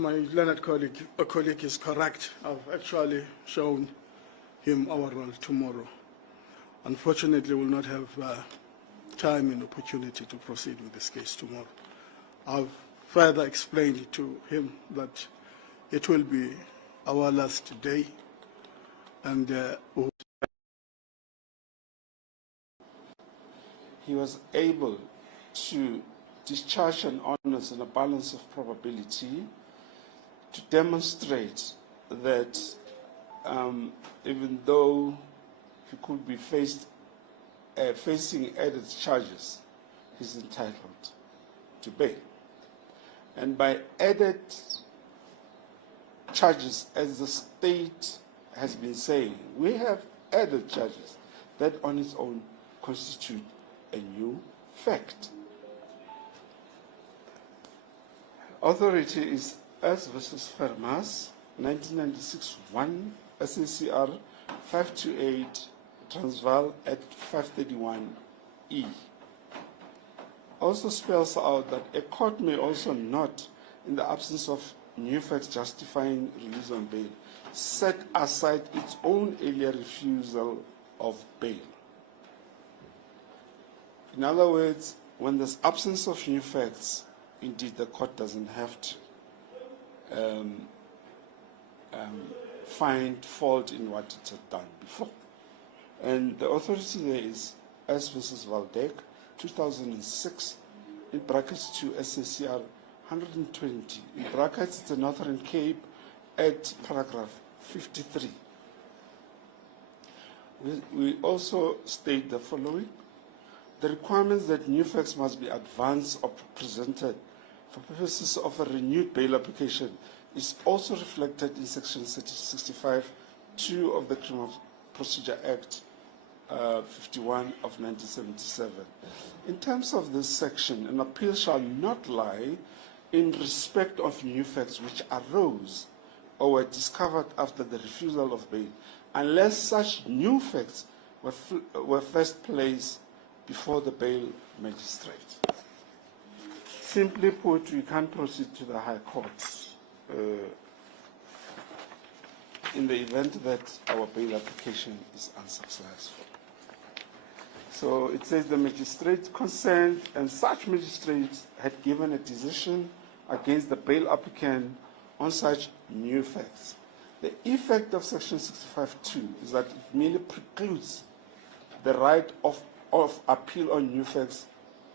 my learned colleague is correct. I've actually shown him our role tomorrow. Unfortunately, we'll not have time and opportunity to proceed with this case tomorrow. I've further explained to him that it will be our last day, and he was able to discharge an honors and a balance of probability to demonstrate that even though he could be facing added charges, he's entitled to bail. And by added charges, as the state has been saying, we have added charges that on its own constitute a new fact. Authority is S versus Fermas, 1996-1, SACR 528, Transvaal at 531E. Also spells out that a court may also not, in the absence of new facts justifying release on bail, set aside its own earlier refusal of bail. In other words, when there's absence of new facts, indeed the court doesn't have to find fault in what it had done before. And the authority there is S versus Waldeck, 2006, in brackets to SACR 120. In brackets, it's the Northern Cape at paragraph 53. We also state the following. The requirements that new facts must be advanced or presented for purposes of a renewed bail application is also reflected in Section 65(2) of the Criminal Procedure Act 51 of 1977. In terms of this section, an appeal shall not lie in respect of new facts which arose or were discovered after the refusal of bail, unless such new facts were first placed before the bail magistrate. Simply put, we can't proceed to the High Court in the event that our bail application is unsuccessful. So it says the magistrate concerned, and such magistrate had given a decision against the bail applicant on such new facts. The effect of Section 65(2) is that it merely precludes the right of appeal on new facts,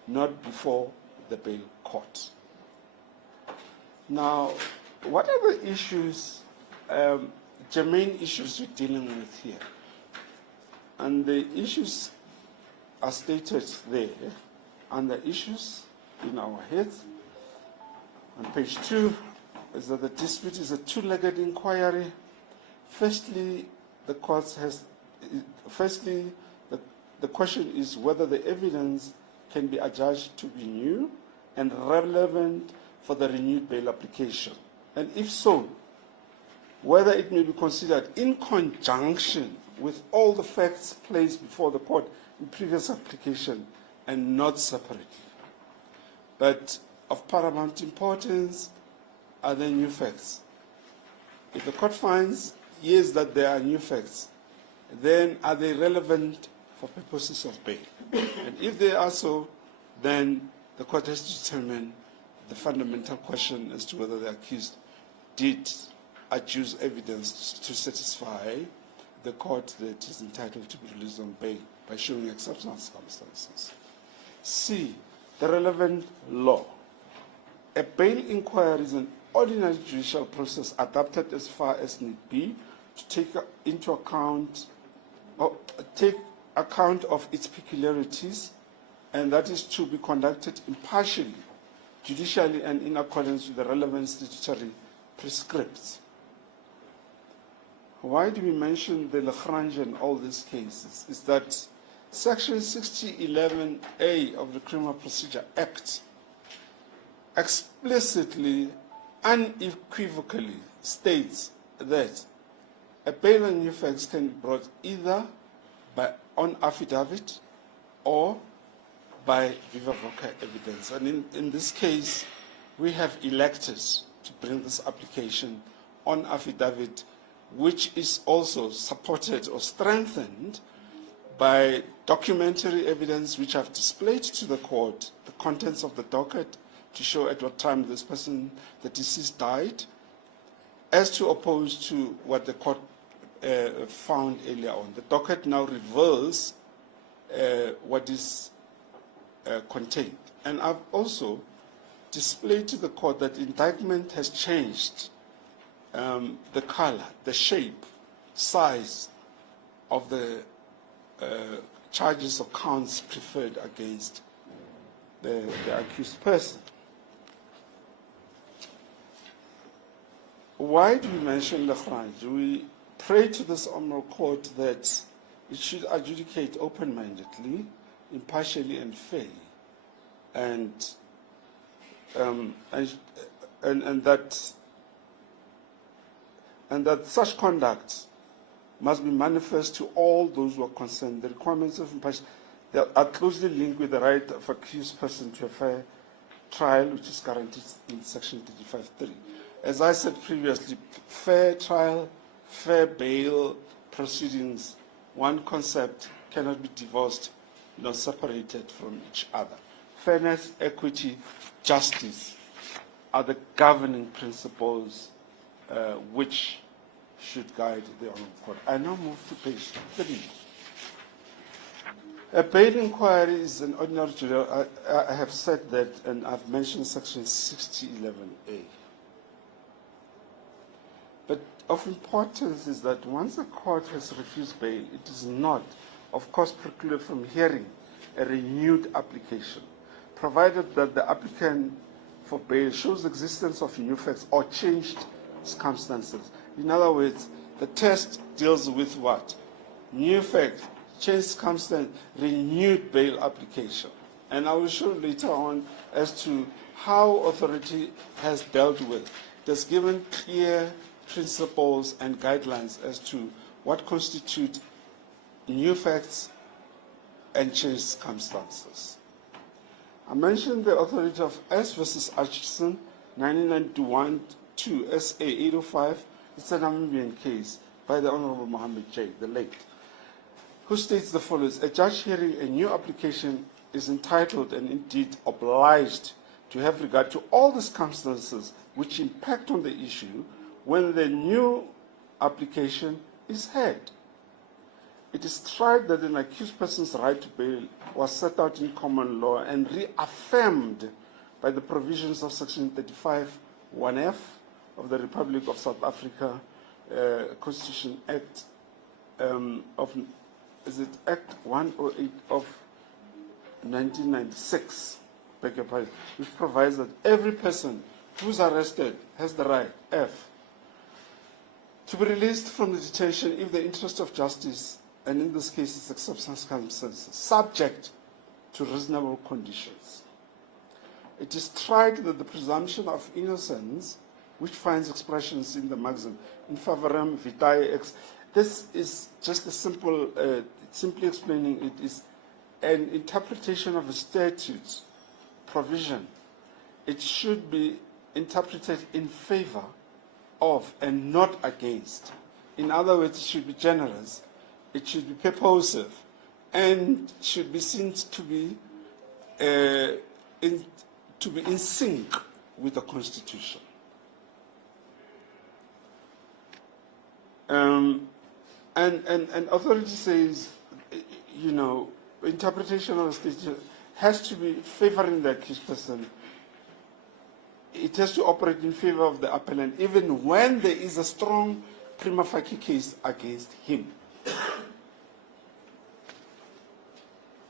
not before the bail court. Now, what are the issues, germane issues we're dealing with here? And the issues are stated there, and the issues in our heads. On page 2 is that the dispute is a two-legged inquiry. Firstly, the question is whether the evidence can be adjudged to be new and relevant for the renewed bail application. And if so, whether it may be considered in conjunction with all the facts placed before the court in previous application and not separately. But of paramount importance are the new facts. If the court finds, yes, that there are new facts, then are they relevant for purposes of bail? And if they are so, then the court has to determine the fundamental question as to whether the accused did adduce evidence to satisfy the court that is entitled to be released on bail by showing exceptional circumstances. C, the relevant law. A bail inquiry is an ordinary judicial process adapted as far as need be to take into account or take account of its peculiarities, and that is to be conducted impartially, judicially, and in accordance with the relevant statutory prescripts. Why do we mention the Lagrange in all these cases? Is that Section 6011A of the Criminal Procedure Act explicitly, unequivocally states that a bail on new facts can be brought either on affidavit or by viva voce evidence. And in this case, we have elected to bring this application on affidavit, which is also supported or strengthened by documentary evidence which I've displayed to the court, the contents of the docket to show at what time this person, the deceased, died, as to opposed to what the court found earlier on. The docket now reveals what is contained. And I've also displayed to the court that indictment has changed the color, the shape, size of the charges or counts preferred against the accused person. Why do we mention Lagrange? We pray to this Honourable Court that it should adjudicate open-mindedly, impartially and fairly, and that such conduct must be manifest to all those who are concerned. The requirements of impartiality are closely linked with the right of accused person to a fair trial, which is guaranteed in Section 35(3). As I said previously, fair trial, fair bail proceedings, one concept cannot be divorced nor separated from each other. Fairness, equity, justice are the governing principles which should guide the Honourable Court. I now move to page 3. A bail inquiry is an ordinary judicial. I have said that, and I've mentioned Section 60(11)(a). But of importance is that once a court has refused bail, it is not, of course, precluded from hearing a renewed application, provided that the applicant for bail shows the existence of new facts or changed circumstances. In other words, the test deals with what? New facts, changed circumstance, renewed bail application. And I will show later on as to how authority has dealt with. It has given clear principles and guidelines as to what constitute new facts and changed circumstances. I mentioned the authority of S versus Atchison, 1991-2 SA 805. It's a Namibian case by the Honorable Mohammed J, the late, who states the following: a judge hearing a new application is entitled and indeed obliged to have regard to all the circumstances which impact on the issue when the new application is heard. It is tried that an accused person's right to bail was set out in common law and reaffirmed by the provisions of Section 35(1)(f) of the Republic of South Africa Constitution Act Act 108 of 1996, beg your pardon, which provides that every person who's arrested has the right, F, to be released from the detention if the interest of justice, and in this case it's exceptional circumstances, subject to reasonable conditions. It is tried that the presumption of innocence, which finds expressions in the maxim in favorem vitae ex, this is just a simple, simply explaining it is an interpretation of a statute provision. It should be interpreted in favor of and not against. In other words, it should be generous, it should be purposive, and should be seen to be in sync with the Constitution. And authority says, you know, interpretation of the statute has to be favoring the accused person. It has to operate in favor of the appellant, even when there is a strong prima facie case against him.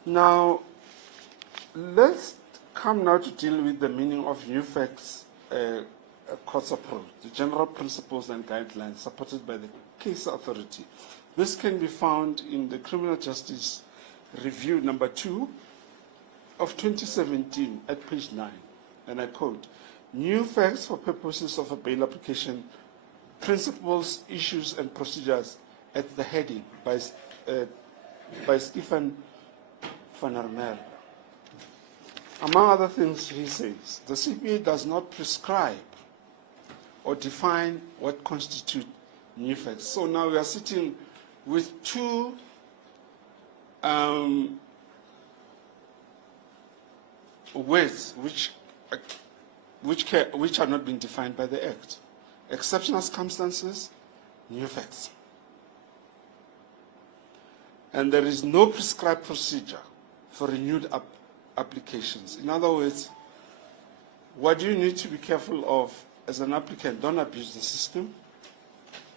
Now, let's come now to deal with the meaning of new facts court's approach, the general principles and guidelines supported by the case authority. This can be found in the Criminal Justice Review number 2 of 2017 at page 9, and I quote, "New facts for purposes of a bail application, principles, issues, and procedures," at the heading by Stephen van der Merwe. Among other things, he says, the CPA does not prescribe or define what constitute new facts. So now we are sitting with two words which are not being defined by the Act. Exceptional circumstances, new facts. And there is no prescribed procedure for renewed applications. In other words, what you need to be careful of as an applicant, don't abuse the system,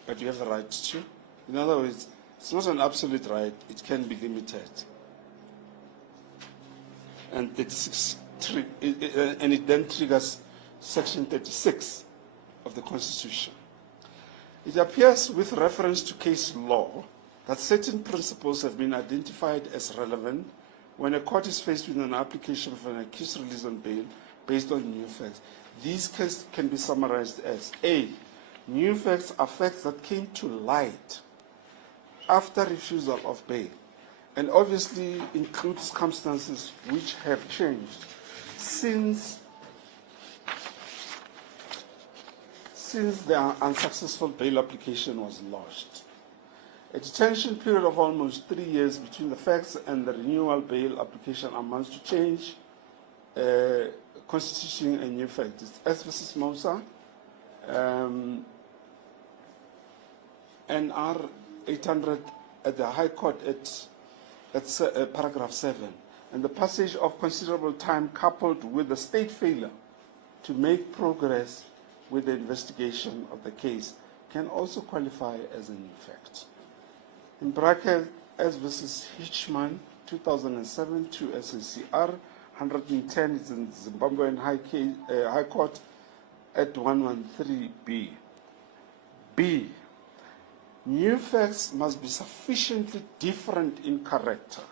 but you have the right to. In other words, it's not an absolute right, it can be limited. And it then triggers Section 36 of the Constitution. It appears with reference to case law that certain principles have been identified as relevant when a court is faced with an application for an accused release on bail based on new facts. These cases can be summarized as A, new facts are facts that came to light after refusal of bail, and obviously include circumstances which have changed since the unsuccessful bail application was lodged. A detention period of almost 3 years between the facts and the renewal bail application amounts to change, constituting a new fact. It's S versus Mosa, NR 800 at the High Court at paragraph 7. And the passage of considerable time coupled with the state failure to make progress with the investigation of the case can also qualify as a new fact. In bracket, S versus Hitchman, 2007 to SACR 110 is in Zimbabwean High Court at 113B. B. New facts must be sufficiently different in character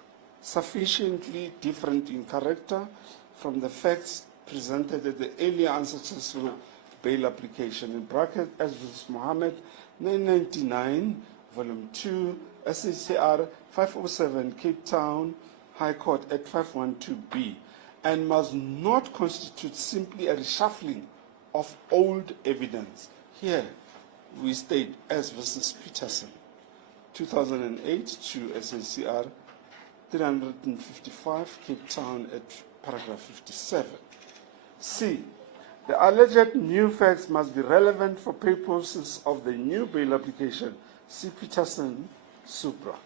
from the facts presented at the earlier unsuccessful bail application. In bracket, S versus Mohammed, 999, Volume 2, SACR 507, Cape Town High Court at 512B, and must not constitute simply a reshuffling of old evidence. Here, we state S versus Peterson, 2008 to SACR 355, Cape Town at paragraph 57. C. The alleged new facts must be relevant for purposes of the new bail application. See Peterson, Supra.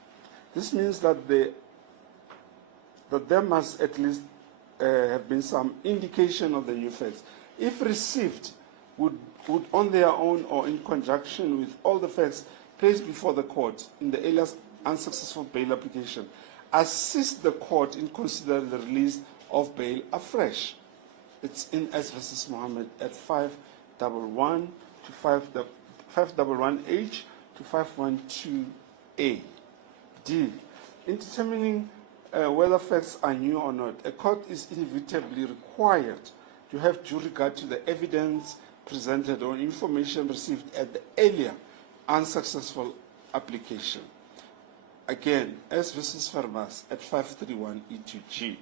This means that there must at least have been some indication of the new facts. If received, would on their own or in conjunction with all the facts placed before the court in the earlier unsuccessful bail application, assist the court in considering the release of bail afresh. It's in S versus Mohammed at 511 to 511H to 512A. D. In determining whether facts are new or not, a court is inevitably required to have due regard to the evidence presented or information received at the earlier unsuccessful application. Again, S versus Farmas at 531 E2G.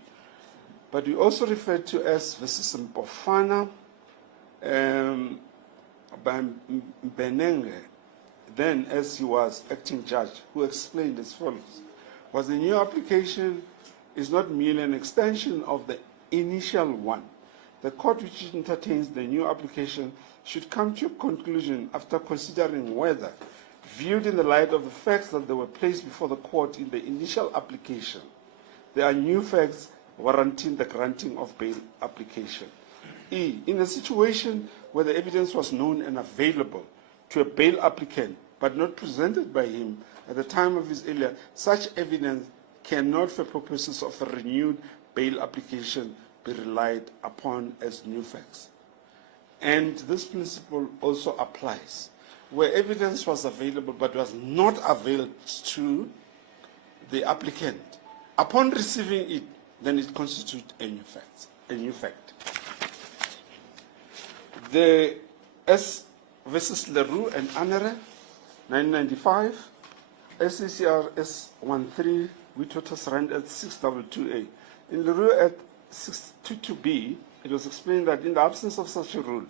But we also refer to S versus Mpofana by Benenge, then as he was acting judge, who explained as follows: was the new application is not merely an extension of the initial one. The court which entertains the new application should come to a conclusion after considering whether, viewed in the light of the facts that they were placed before the court in the initial application, there are new facts warranting the granting of bail application. E. In a situation where the evidence was known and available to a bail applicant but not presented by him at the time of his earlier, such evidence cannot, for purposes of a renewed bail application, be relied upon as new facts. And this principle also applies where evidence was available but was not availed to the applicant. Upon receiving it, then it constitutes a new fact. The S versus Leroux and Anere, 995, SACR S13, Witotas Rand at 622A. In Leroux at 622B, it was explained that in the absence of such a rule,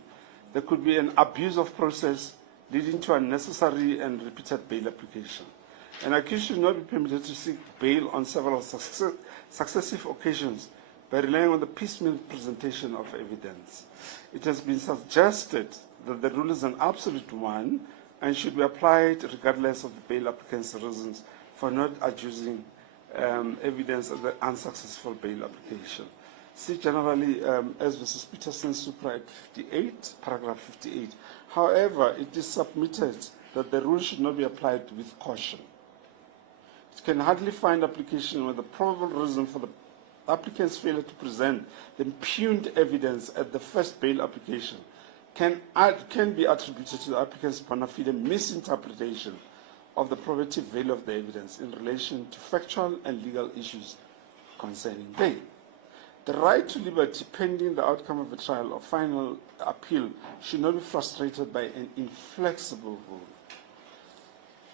there could be an abuse of process leading to unnecessary and repeated bail application. An accused should not be permitted to seek bail on several successive occasions by relying on the piecemeal presentation of evidence. It has been suggested that the rule is an absolute one and should be applied regardless of the bail applicant's reasons for not adducing evidence of the unsuccessful bail application. See generally as versus Peterson Supra at 58, paragraph 58. However, it is submitted that the rule should not be applied with caution. It can hardly find application when the probable reason for the applicant's failure to present the impugned evidence at the first bail application can be attributed to the applicant's bona fide misinterpretation of the probative value of the evidence in relation to factual and legal issues concerning bail. The right to liberty pending the outcome of a trial or final appeal should not be frustrated by an inflexible rule.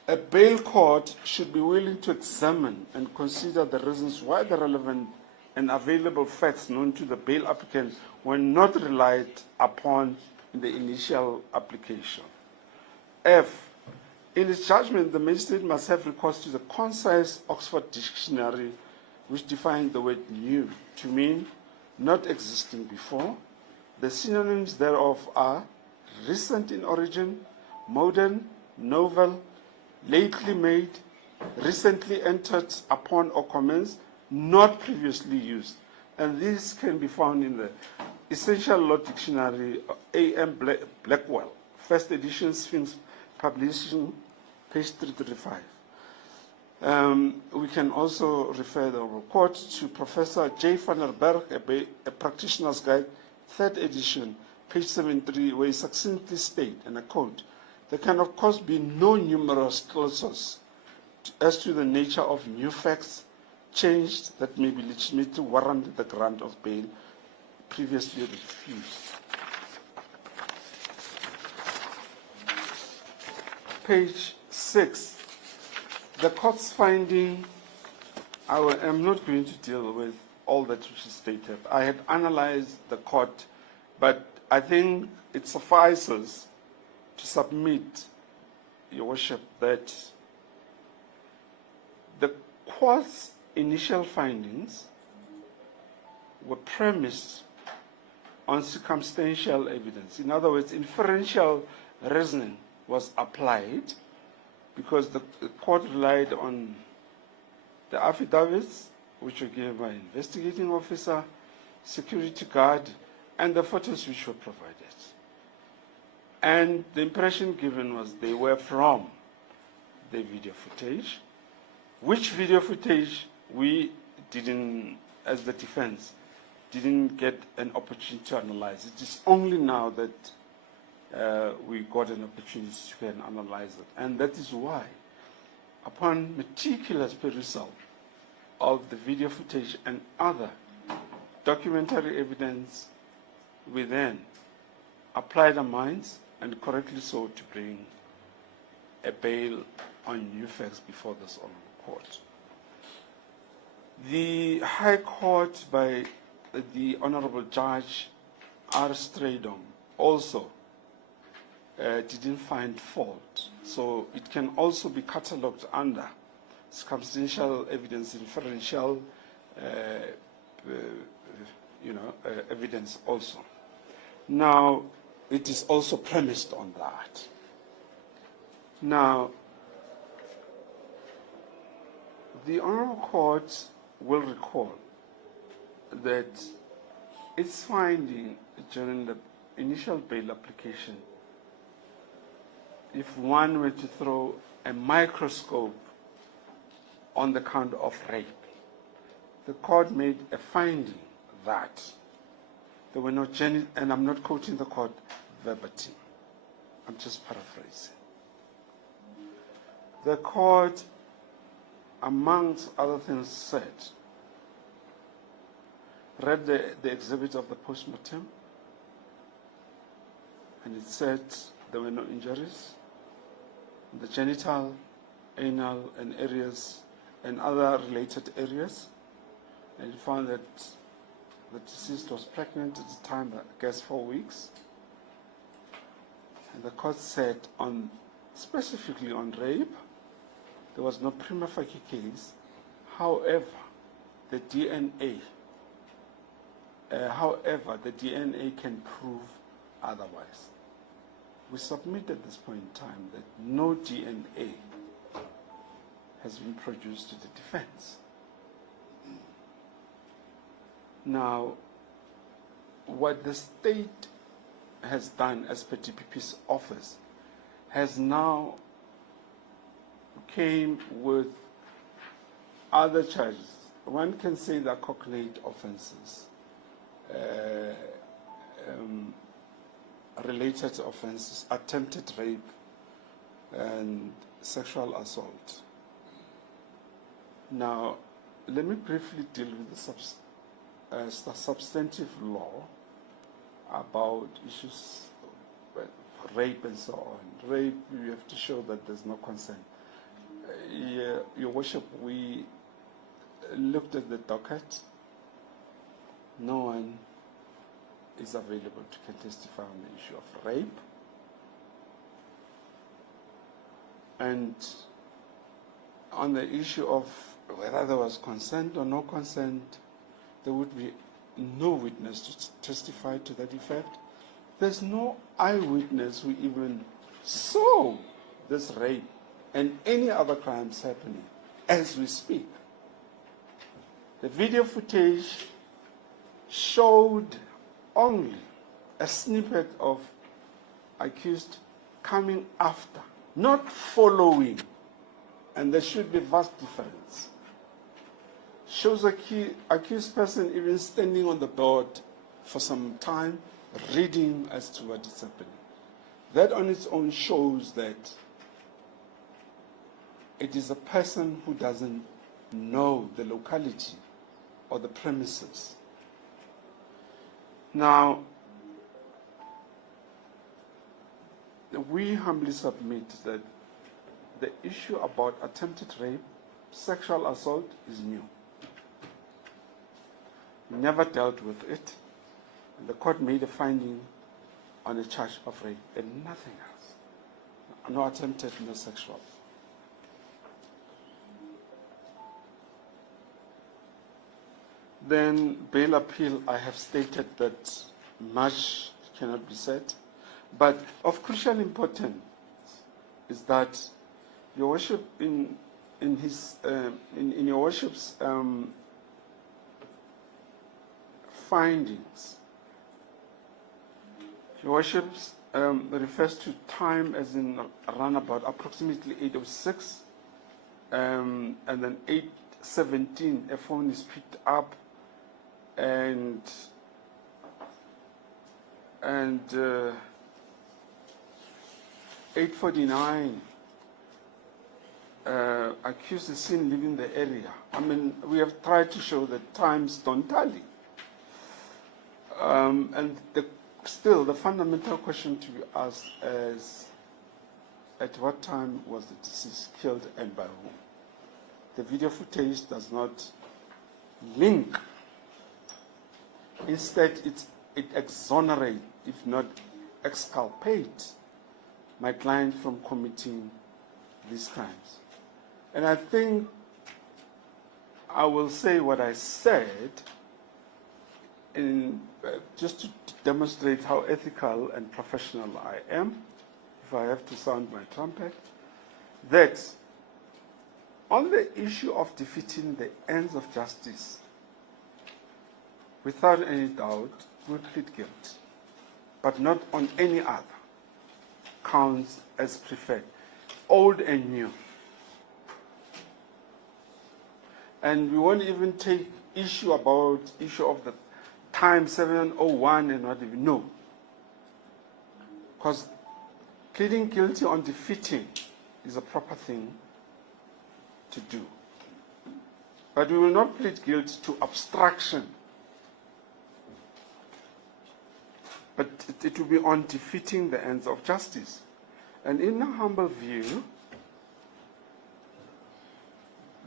A bail court should be willing to examine and consider the reasons why the relevant and available facts known to the bail applicant were not relied upon in the initial application. F. In its judgment, the magistrate must have recourse to the concise Oxford Dictionary, which defines the word new to mean not existing before. The synonyms thereof are recent in origin, modern, novel, lately made, recently entered upon or commenced, not previously used. And these can be found in the Essential Law Dictionary, A.M. Blackwell, first edition, Sphinx Publishing, page 335. We can also refer the report to Professor J. van der Berg, a practitioner's guide, third edition, page 73, where he succinctly states, and I quote, "There can of course be no numerous clauses as to the nature of new facts changed that may be legitimate to warrant the grant of bail previously refused." Page 6. The court's finding, I am not going to deal with all that which is stated. I had analyzed the court, but I think it suffices to submit, Your Worship, that the court's initial findings were premised on circumstantial evidence. In other words, inferential reasoning was applied because the court relied on the affidavits which were given by investigating officer, security guard, and the photos which were provided. And the impression given was they were from the video footage, which video footage we didn't, as the defense, didn't get an opportunity to analyze. It is only now that we got an opportunity to analyze it. And that is why, upon meticulous perusal of the video footage and other documentary evidence, we then applied our minds, and correctly so, to bring a bail on new facts before this honorable court. The High Court, by the Honorable Judge R. Stradom, also didn't find fault. So it can also be catalogued under circumstantial evidence, inferential evidence also. Now, it is also premised on that. Now, the Honorable Court will recall that its finding during the initial bail application, if one were to throw a microscope on the count of rape, the court made a finding that there were no genital, and I'm not quoting the court verbatim, I'm just paraphrasing. The court, amongst other things, read the exhibit of the postmortem, and it said there were no injuries. The genital, anal, and areas, and other related areas, and it found that the deceased was pregnant at the time, I guess 4 weeks. And the court said specifically on rape, there was no prima facie case. However, the DNA can prove otherwise. We submit at this point in time that no DNA has been produced to the defense. Now, what the state has done as per DPP's office has now came with other charges. One can say they're cognate offenses, related offenses, attempted rape and sexual assault. Now, let me briefly deal with the substantive law about issues rape and so on. Rape, you have to show that there's no consent. Your Worship, we looked at the docket. No one is available to testify on the issue of rape. And on the issue of whether there was consent or no consent, there would be no witness to testify to that effect. There's no eyewitness who even saw this rape and any other crimes happening as we speak. The video footage showed only a snippet of accused coming after, not following, and there should be vast difference. Shows accused person even standing on the board for some time, reading as to what is happening. That on its own shows that it is a person who doesn't know the locality or the premises. Now, we humbly submit that the issue about attempted rape, sexual assault is new. We never dealt with it. And the court made a finding on a charge of rape and nothing else. No attempted, no sexual. Then bail appeal, I have stated that much cannot be said. But of crucial importance is that Your Worship, in Your Worship's findings, Your Worship refers to time as in around about approximately 8:06, and then 8:17 a phone is picked up, and 8:49 accused is seen leaving the area. I mean, we have tried to show that times don't tally. And still, the fundamental question to be asked is, at what time was the deceased killed and by whom? The video footage does not link. Instead, it exonerates, if not exculpates, my client from committing these crimes. And I think I will say what I said just to demonstrate how ethical and professional I am, if I have to sound my trumpet, that on the issue of defeating the ends of justice, without any doubt, we plead guilty, but not on any other counts as preferred, old and new. And we won't even take issue of the time 701 and what even. No. Because pleading guilty on defeating is a proper thing to do. But we will not plead guilty to obstruction. But it will be on defeating the ends of justice. And in a humble view,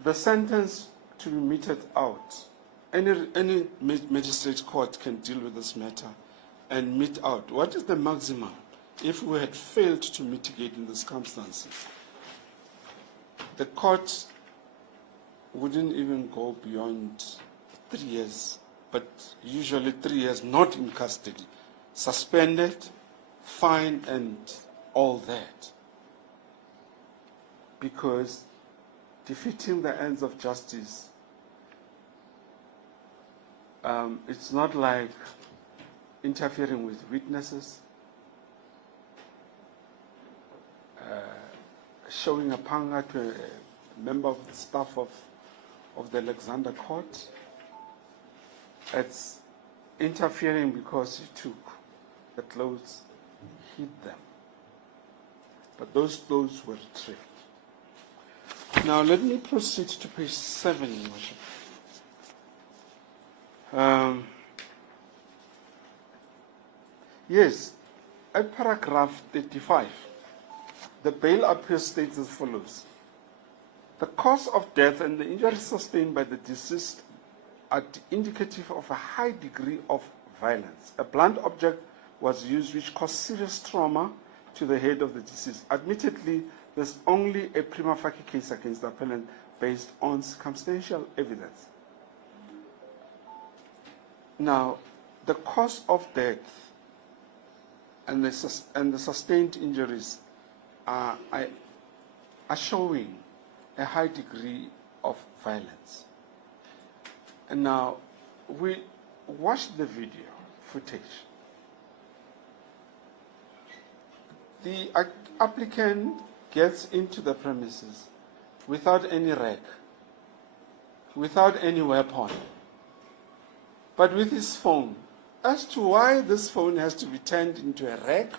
the sentence to be meted out, any magistrate court can deal with this matter and mete out. What is the maximum? if we had failed to mitigate in the circumstances, the court wouldn't even go beyond 3 years, but usually 3 years not in custody, suspended, fine, and all that. Because defeating the ends of justice, it's not like interfering with witnesses, showing a panga to a member of the staff of the Alexander Court. It's interfering because you took the clothes, hid them. But those clothes were retrieved. Now let me proceed to page 7, Your Worship. Yes, at paragraph 35, the bail appeal states as follows. The cause of death and the injuries sustained by the deceased are indicative of a high degree of violence. A blunt object was used which caused serious trauma to the head of the deceased. Admittedly, there's only a prima facie case against the appellant based on circumstantial evidence. Now, the cause of death and the sustained injuries are showing a high degree of violence. And now, we watched the video footage. The applicant gets into the premises without any rag, without any weapon, but with his phone. As to why this phone has to be turned into a rag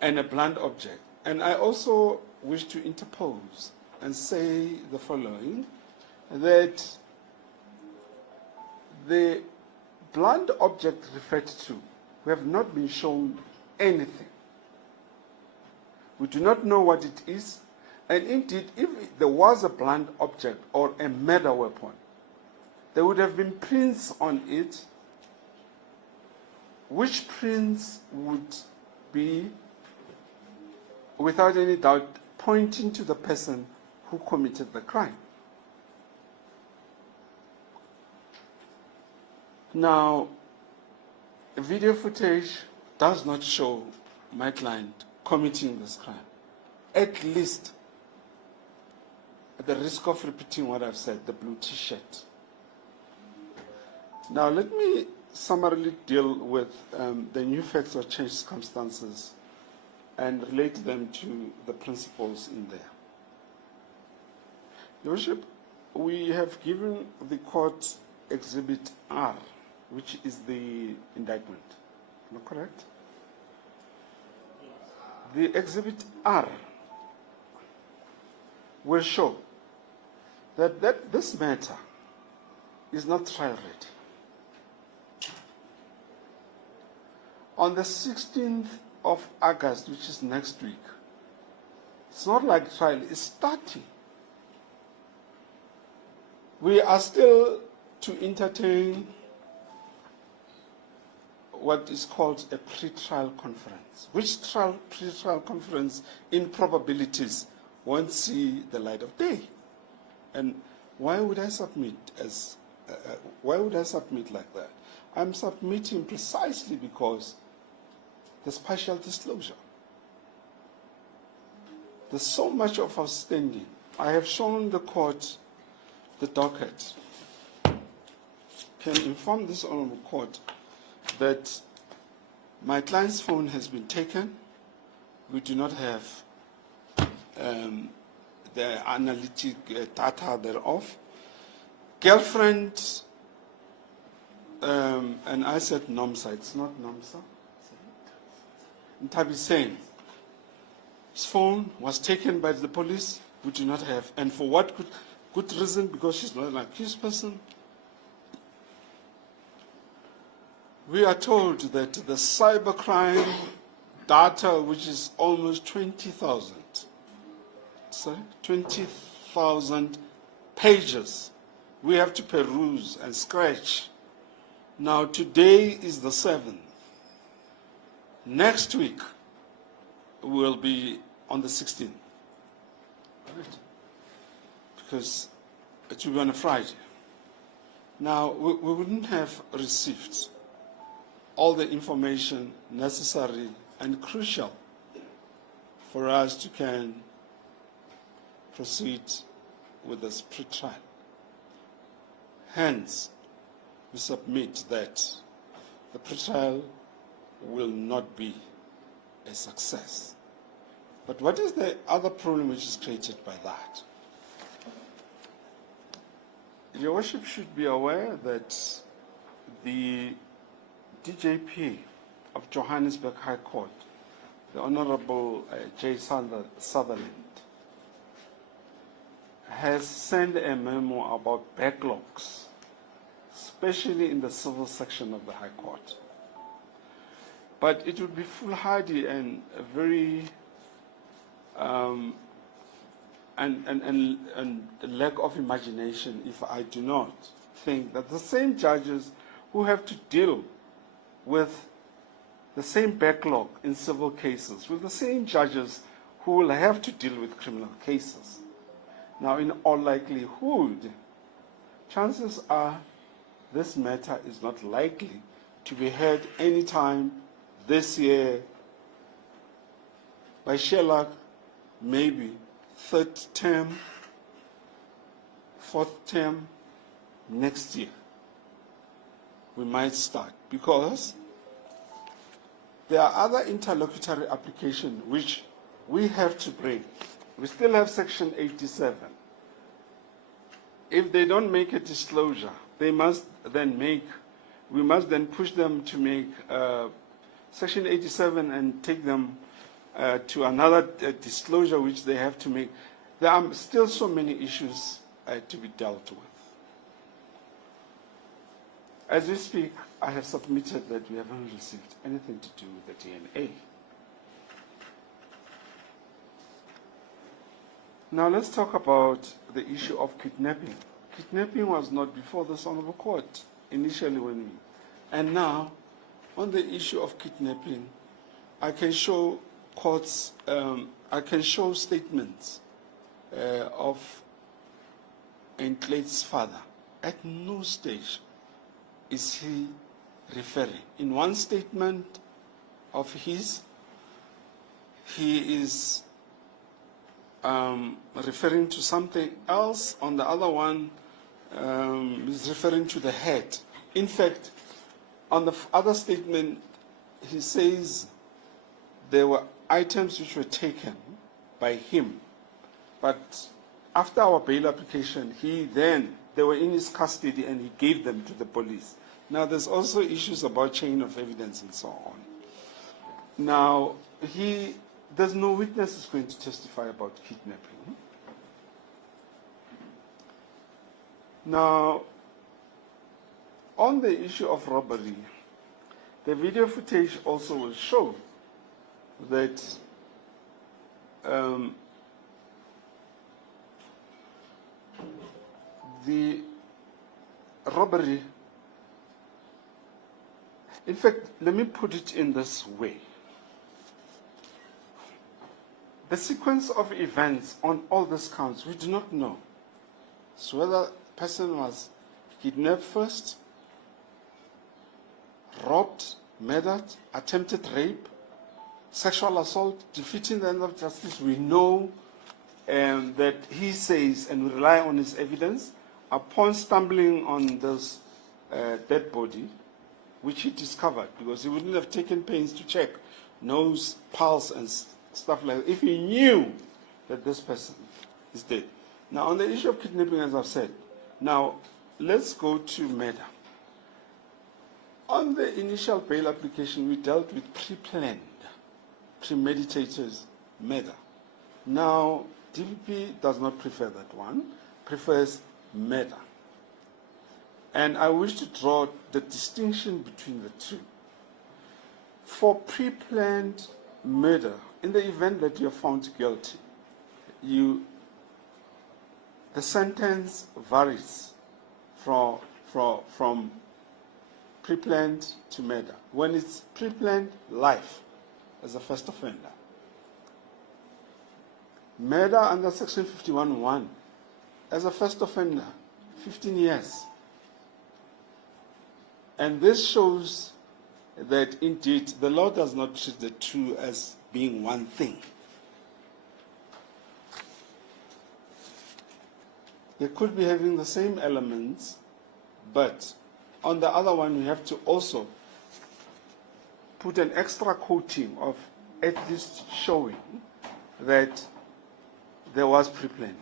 and a blunt object. And I also wish to interpose and say the following, that the blunt object referred to, we have not been shown anything. We do not know what it is, and indeed, if there was a blunt object or a murder weapon, there would have been prints on it, which prints would be, without any doubt, pointing to the person who committed the crime. Now, video footage does not show my client committing this crime. At least, at the risk of repeating what I've said, the blue T-shirt. Now, let me summarily deal with the new facts or changed circumstances and relate them to the principles in there. Your Worship, we have given the court Exhibit R, which is the indictment. Am I correct? The Exhibit R will show that this matter is not trial ready. On the 16th of August, which is next week, it's not like trial, it's starting. We are still to entertain what is called a pre-trial conference, which pre-trial conference in probabilities won't see the light of day. And why would I submit like that? I'm submitting precisely because there's partial disclosure. There's so much of outstanding. I have shown the court the docket. Can inform this honorable court that my client's phone has been taken. We do not have the analytic data thereof. Girlfriend, and I said NOMSA, it's not NOMSA. Ntabi saying his phone was taken by the police. We do not have, and for what good reason? Because she's not an accused person. We are told that the cybercrime data, which is almost 20,000, 20,000 pages, we have to peruse and scratch. Now, today is the 7th. Next week will be on the 16th. Right? Because it will be on a Friday. Now, we wouldn't have received all the information necessary and crucial for us to can proceed with this pre-trial. Hence, we submit that the pre-trial will not be a success. But what is the other problem which is created by that? Your Worship should be aware that the DJP of Johannesburg High Court, the Honorable J. Sutherland, has sent a memo about backlogs, especially in the civil section of the High Court. But it would be foolhardy and very and lack of imagination if I do not think that the same judges who have to deal with the same backlog in civil cases will the same judges who will have to deal with criminal cases. Now, in all likelihood, chances are this matter is not likely to be heard any time this year. By sheer luck, maybe third term, fourth term, next year. We might start, because there are other interlocutory applications which we have to bring. We still have Section 87. If they don't make a disclosure, they must then make, we must then push them to make Section 87 and take them to another disclosure which they have to make. There are still so many issues to be dealt with. As we speak, I have submitted that we haven't received anything to do with the DNA. Now let's talk about the issue of kidnapping. Kidnapping was not before this Honorable Court initially and now on the issue of kidnapping, I can show courts, I can show statements of Enclade's father. At no stage is he referring. In one statement of his, he is referring to something else. On the other one, is referring to the head. In fact, on the other statement, he says there were items which were taken by him, but after our bail application, they were in his custody and he gave them to the police. Now, there's also issues about chain of evidence and so on. Now, there's no witness who's going to testify about kidnapping. Now, on the issue of robbery, the video footage also will show that the robbery, in fact, let me put it in this way. The sequence of events on all these counts, we do not know. So whether the person was kidnapped first, robbed, murdered, attempted rape, sexual assault, defeating the end of justice, we know that he says, and we rely on his evidence, upon stumbling on this dead body, which he discovered, because he wouldn't have taken pains to check nose, pulse, and stuff like that, if he knew that this person is dead. Now, on the issue of kidnapping, as I've said, now let's go to murder. On the initial bail application, we dealt with pre-planned, premeditated murder. Now, DPP does not prefer that one, prefers murder. And I wish to draw the distinction between the two. For pre-planned murder, in the event that you're found guilty, the sentence varies from pre-planned to murder. When it's pre-planned, life. as a first offender. Murder under Section 51(1) as a first offender, 15 years. And this shows that indeed the law does not treat the two as being one thing. They could be having the same elements, but on the other one, we have to also put an extra coating of at least showing that there was pre-planning.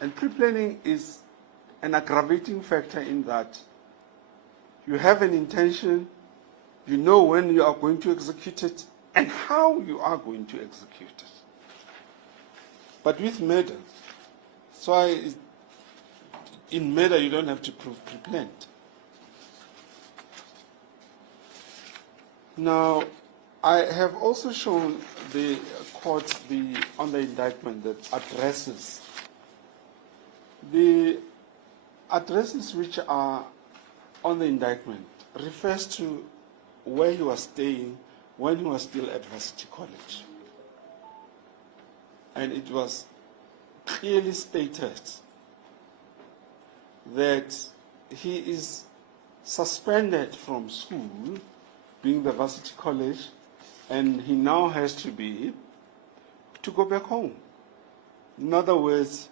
And pre-planning is an aggravating factor in that you have an intention, you know when you are going to execute it, and how you are going to execute it. But with murder, that's why in murder you don't have to prove pre-planned. Now, I have also shown the court on the indictment that addresses. The addresses which are on the indictment refers to where he was staying when he was still at Varsity College. And it was clearly stated that he is suspended from school, being the Varsity College, and he now has to go back home. In other words,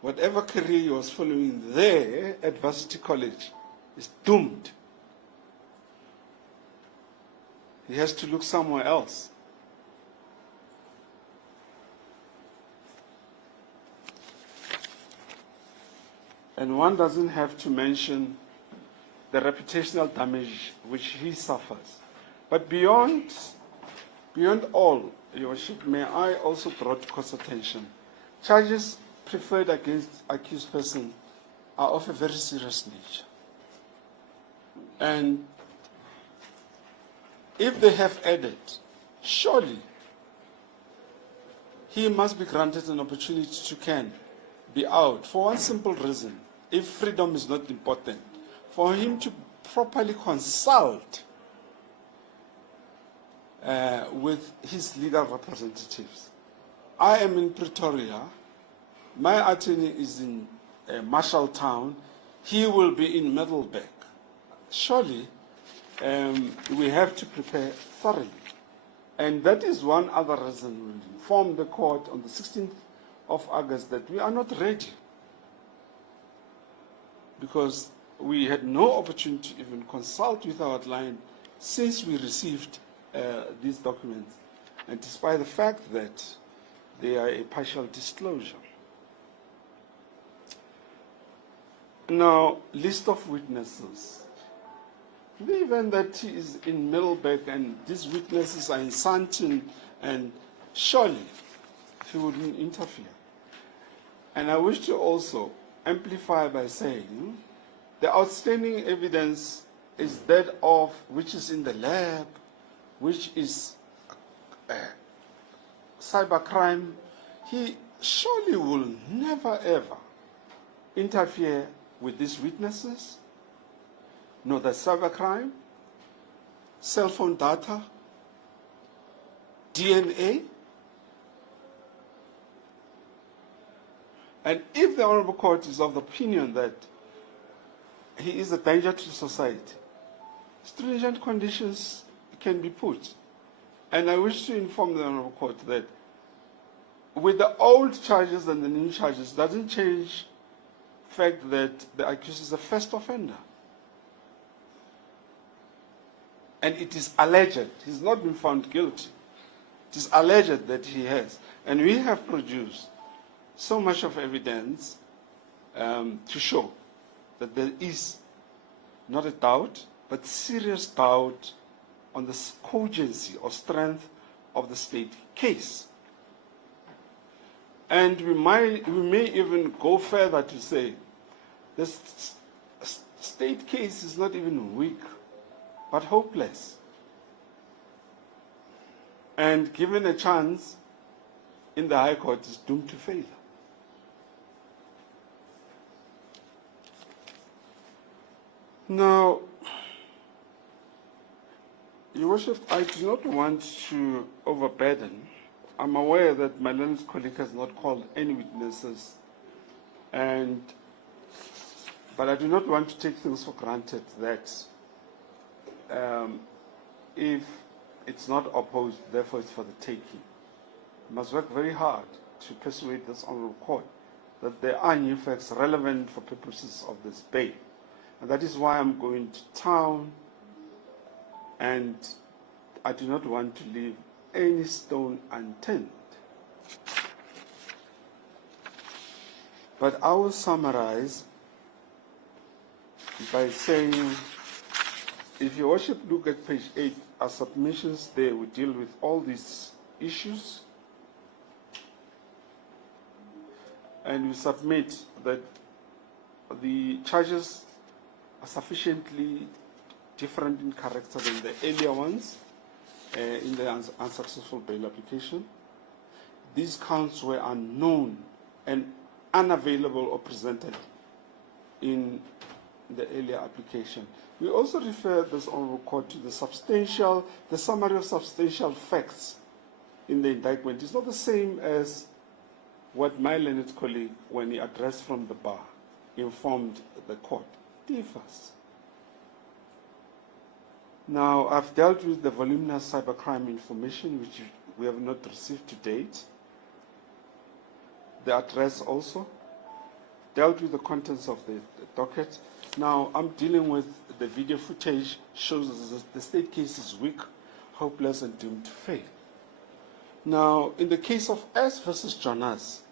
whatever career he was following there at Varsity College is doomed. He has to look somewhere else. And one doesn't have to mention the reputational damage which he suffers. But beyond all, Your Worship, may I also draw to court's attention, charges preferred against accused person are of a very serious nature. And if they have added, surely he must be granted an opportunity to be out for one simple reason. If freedom is not important, for him to properly consult with his legal representatives. I am in Pretoria. My attorney is in Marshalltown. He will be in Middelburg. Surely, we have to prepare thoroughly. And that is one other reason we will inform the court on the 16th of August that we are not ready. Because we had no opportunity to even consult with our client since we received these documents, and despite the fact that they are a partial disclosure. Now, list of witnesses. In the event that he is in Middelburg and these witnesses are in Sandton, and surely he wouldn't interfere. And I wish to also amplify by saying the outstanding evidence is that of which is in the lab, which is cybercrime. He surely will never ever interfere with these witnesses, nor the cybercrime, cell phone data, DNA. And if the Honorable Court is of the opinion that he is a danger to society, stringent conditions can be put. And I wish to inform the Honorable Court that with the old charges and the new charges doesn't change the fact that the accused is a first offender. And it is alleged, he's not been found guilty. It is alleged that he has. And we have produced so much of evidence to show that there is not a doubt, but serious doubt on the cogency or strength of the state case. And we may even go further to say the state case is not even weak, but hopeless. And given a chance in the High Court is doomed to failure. Now, Your Worship, I do not want to overburden. I'm aware that my learned colleague has not called any witnesses, but I do not want to take things for granted that if it's not opposed, therefore it's for the taking. We must work very hard to persuade this honourable court that there are new facts relevant for purposes of this bail. And that is why I'm going to town, and I do not want to leave any stone unturned. But I will summarize by saying, if Your Worship look at page 8, our submissions there, we deal with all these issues, and we submit that the charges are sufficiently different in character than the earlier ones in the unsuccessful bail application. These counts were unknown and unavailable or presented in the earlier application. We also refer this honourable court to the summary of substantial facts in the indictment. It's not the same as what my learned colleague, when he addressed from the bar, informed the court. Differs. Now, I've dealt with the voluminous cybercrime information, which we have not received to date. The address also. Dealt with the contents of the docket. Now, I'm dealing with the video footage, shows that the state case is weak, hopeless, and doomed to fail. Now, in the case of S versus Jonas,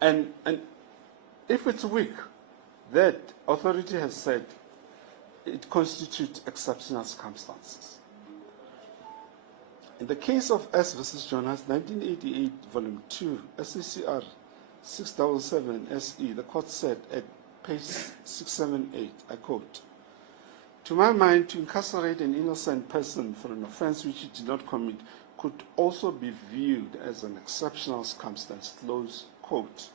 and if it's weak, that authority has said it constitutes exceptional circumstances. In the case of S versus Jonas, 1988, volume 2, SCCR 677 SE, the court said at page 678, I quote, "To my mind, to incarcerate an innocent person for an offense which he did not commit could also be viewed as an exceptional circumstance," close quote.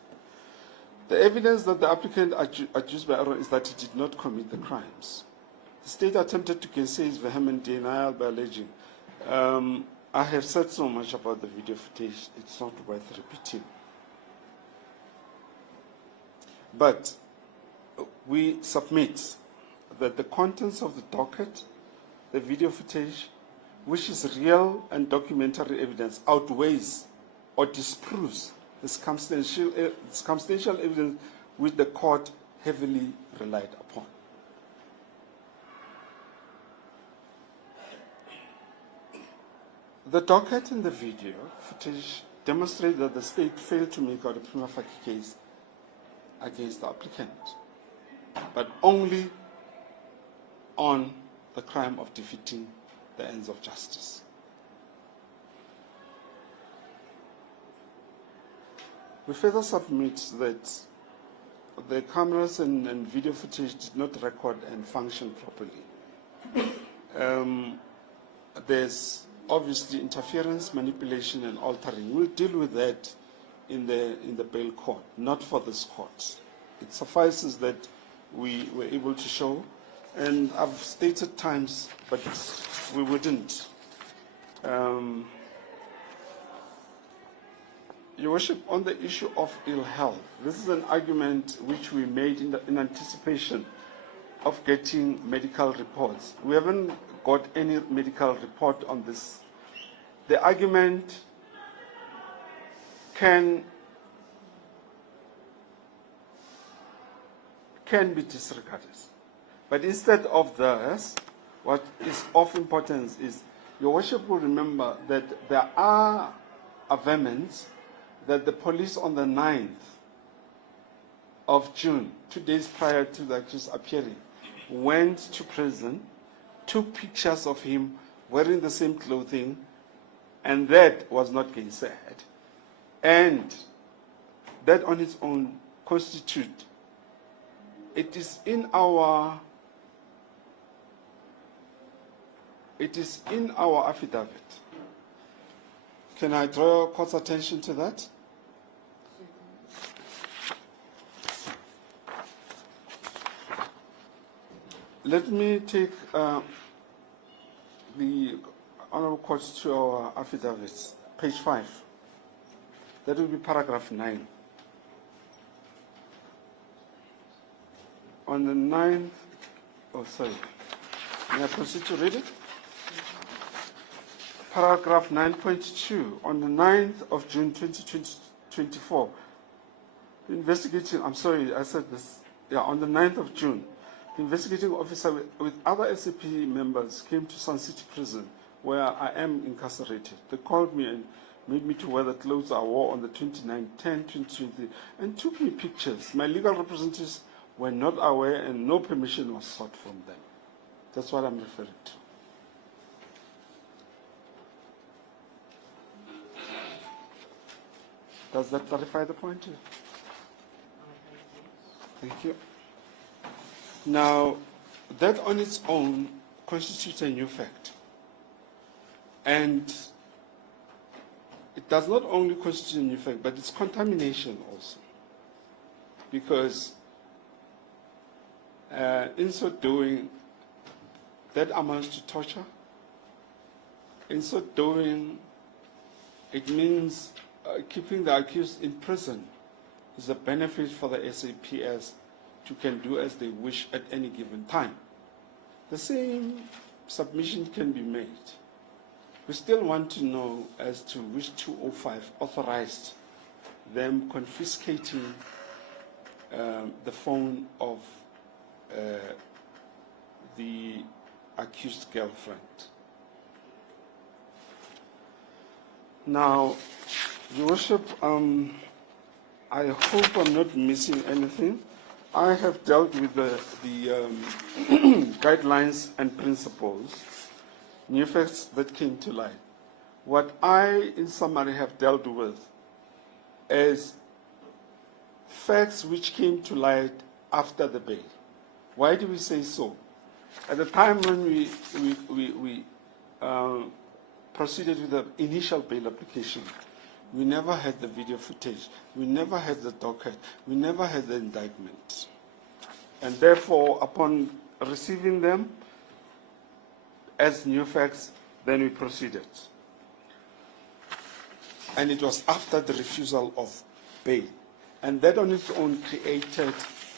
The evidence that the applicant adduced by error is that he did not commit the crimes. The state attempted to gainsay his vehement denial by alleging, I have said so much about the video footage, it's not worth repeating. But we submit that the contents of the docket, the video footage, which is real and documentary evidence, outweighs or disproves the circumstantial evidence which the court heavily relied upon. The docket and the video footage demonstrate that the state failed to make out a prima facie case against the applicant, but only on the crime of defeating the ends of justice. We further submit that the cameras and video footage did not record and function properly. There's obviously interference, manipulation, and altering. We'll deal with that in the bail court, not for this court. It suffices that we were able to show, and I've stated times, but we wouldn't. Your Worship, on the issue of ill health, this is an argument which we made in anticipation of getting medical reports. We haven't got any medical report on this. The argument can be disregarded. But instead of this, what is of importance is, Your Worship will remember that there are averments that the police on the 9th of June, 2 days prior to the accused appearing, went to prison, took pictures of him wearing the same clothing, and that was not gainsaid. And that on its own constitutes, it is in our affidavit. Can I draw your court's attention to that? Let me take the Honorable Court, to our affidavits, page 5. That will be paragraph 9. On the 9th, oh sorry, may I proceed to read it? Paragraph 9.2, on the 9th of June 2024, investigating, I'm sorry, I said this, yeah, on the 9th of June, the investigating officer with other SAP members came to Sun City Prison, where I am incarcerated. They called me and made me to wear the clothes I wore on the 29/10/2020 and took me pictures. My legal representatives were not aware and no permission was sought from them. That's what I'm referring to. Does that clarify the point? Thank you. Now, that on its own constitutes a new fact. And it does not only constitute a new fact, but it's contamination also. Because in so doing, that amounts to torture. In so doing, it means keeping the accused in prison is a benefit for the SAPS to can do as they wish at any given time. The same submission can be made. We still want to know as to which 205 authorized them confiscating the phone of the accused girlfriend. Now, Your Worship, I hope I'm not missing anything. I have dealt with the guidelines and principles, new facts that came to light. What I, in summary, have dealt with is facts which came to light after the bail. Why do we say so? At the time when we proceeded with the initial bail application, we never had the video footage. We never had the docket. We never had the indictment. And therefore, upon receiving them as new facts, then we proceeded. And it was after the refusal of bail. And that on its own created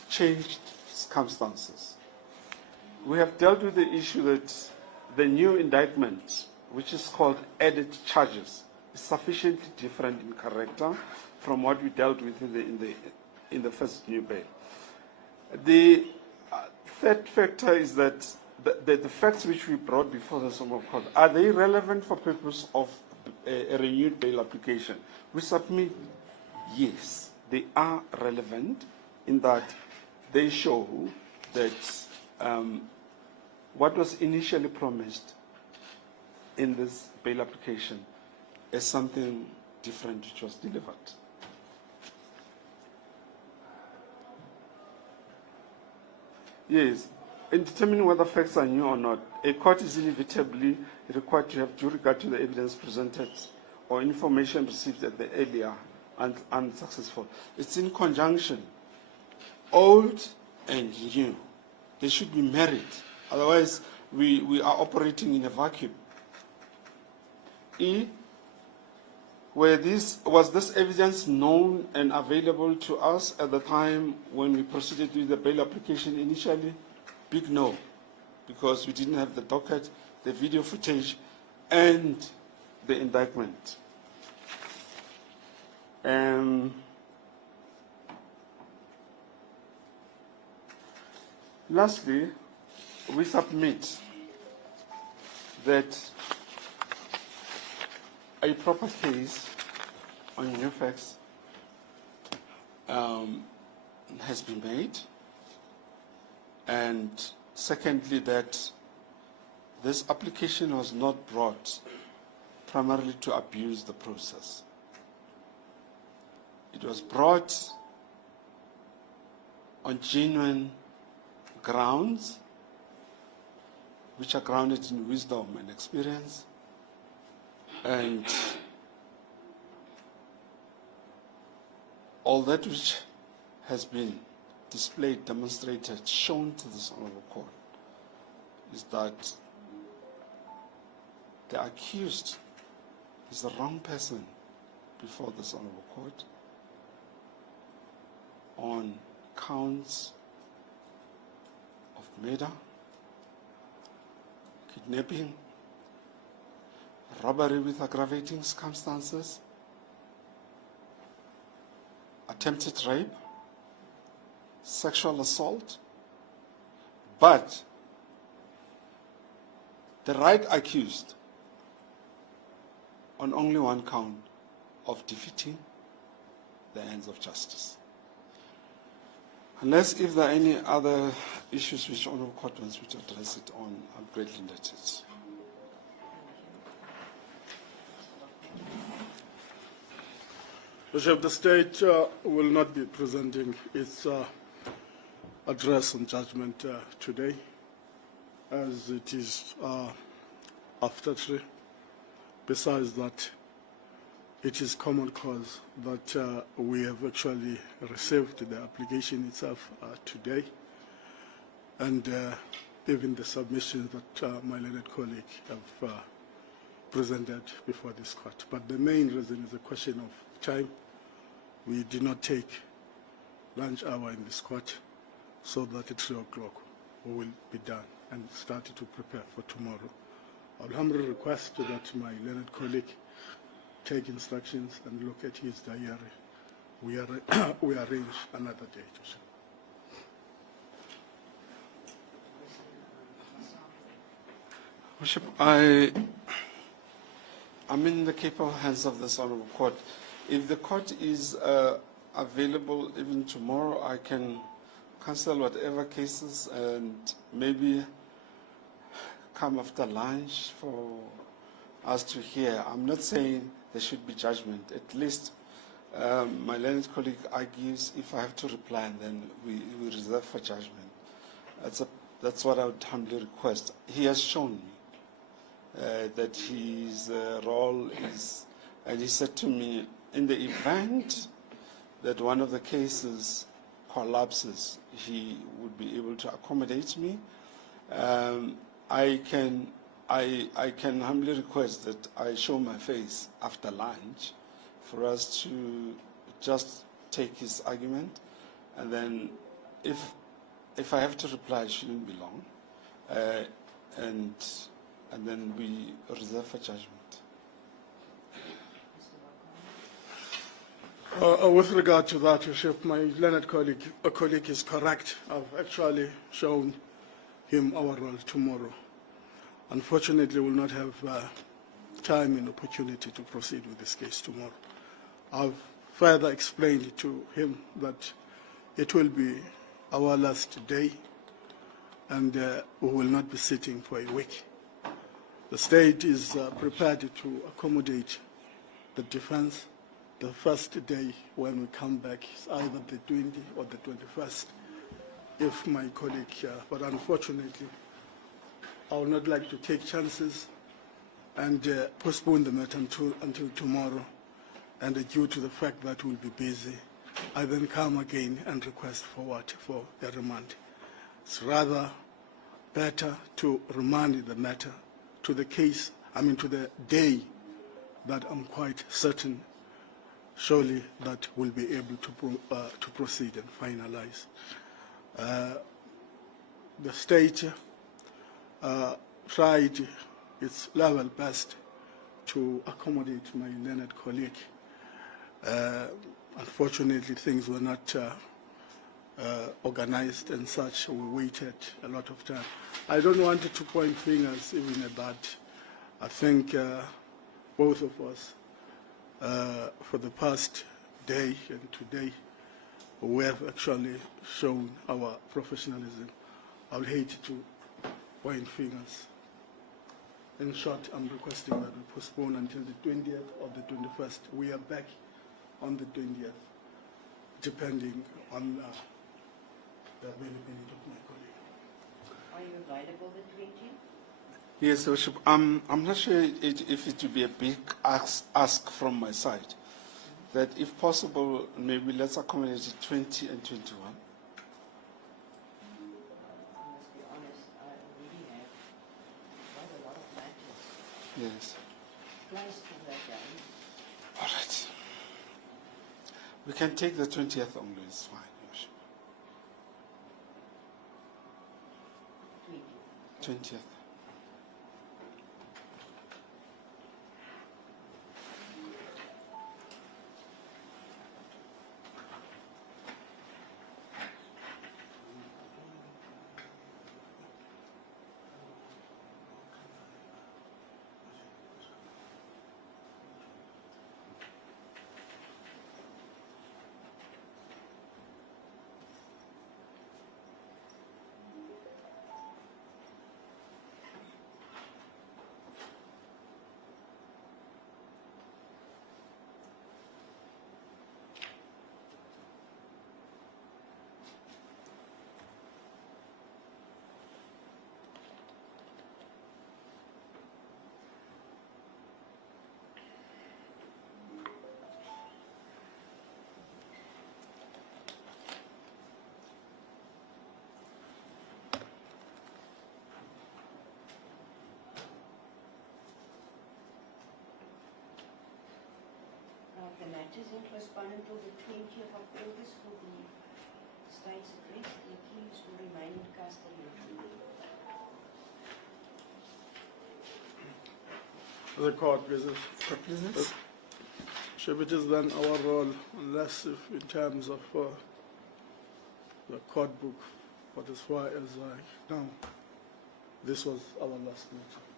changed circumstances. We have dealt with the issue that the new indictment, which is called added charges, is sufficiently different in character from what we dealt with in the first new bail. The third factor is that the facts which we brought before the Supreme Court, are they relevant for purpose of a renewed bail application? We submit, yes, they are relevant in that they show that what was initially promised in this bail application is something different which was delivered. Yes, in determining whether facts are new or not, a court is inevitably required to have due regard to the evidence presented or information received at the earlier and unsuccessful. It's in conjunction, old and new. They should be married. Otherwise, we are operating in a vacuum. E, was this evidence known and available to us at the time when we proceeded with the bail application initially? Big no, because we didn't have the docket, the video footage, and the indictment. Lastly, we submit that a proper case on new facts has been made, and secondly, that this application was not brought primarily to abuse the process. It was brought on genuine grounds, which are grounded in wisdom and experience, and all that which has been displayed, demonstrated, shown to this Honorable Court is that the accused is the wrong person before this honorable court on counts of murder, kidnapping, robbery with aggravating circumstances, attempted rape, sexual assault, but the right accused on only one count of defeating the ends of justice. Unless if there are any other issues which Honourable Court wants me to address it on, I'm greatly indebted. Bishop, the state will not be presenting its address on judgment today, as it is after 3. Besides that, it is common cause that we have actually received the application itself today, and even the submissions that my learned colleague have presented before this court. But the main reason is a question of time. We did not take lunch hour in this court, so that at 3 o'clock we will be done and started to prepare for tomorrow. I will humbly request that my learned colleague take instructions and look at his diary. We arrange another date. Bishop, I'm in the capable hands of this honourable court. If the court is available even tomorrow, I can cancel whatever cases and maybe come after lunch for us to hear. I'm not saying there should be judgment. At least my learned colleague argues if I have to reply, and then we reserve for judgment. That's what I would humbly request. He has shown me that his role is, and he said to me, in the event that one of the cases collapses, he would be able to accommodate me. I can humbly request that I show my face after lunch for us to just take his argument, and then if I have to reply, it shouldn't be long, and then we reserve for judgment. With regard to that, Bishop, my learned colleague is correct. I've actually shown him our role tomorrow. Unfortunately, we'll not have time and opportunity to proceed with this case tomorrow. I've further explained to him that it will be our last day, and we will not be sitting for a week. The state is prepared to accommodate the defense. The first day when we come back is either the 20th or the 21st, if my colleague, but unfortunately, I would not like to take chances and postpone the matter until tomorrow, and due to the fact that we'll be busy, I then come again and request for what? For a remand. It's rather better to remand the matter to the case, to the day that I'm quite certain surely that we'll be able to proceed and finalize. The state tried its level best to accommodate my learned colleague. Unfortunately, things were not organized and such. We waited a lot of time. I don't want to point fingers even at that. I think both of us, for the past day and today, we have actually shown our professionalism. I would hate to point fingers. In short, I'm requesting that we postpone until the 20th or the 21st. We are back on the 20th, depending on the availability of my colleague. Are you available the 20th? Yes, Worship. I'm not sure if it would be a big ask from my side. That if possible, maybe let's accommodate it 20 and 21. I must be honest, I really have quite a lot of matches. Yes. Close to that day. All right. We can take the 20th only, it's fine. Your worship. 20th. The matters in postponed until the 20th of August for the state's address. The accused will remain in custody. The court business. Business? Should it is then our role, unless if in terms of the court book, but as far as I know, this was our last meeting.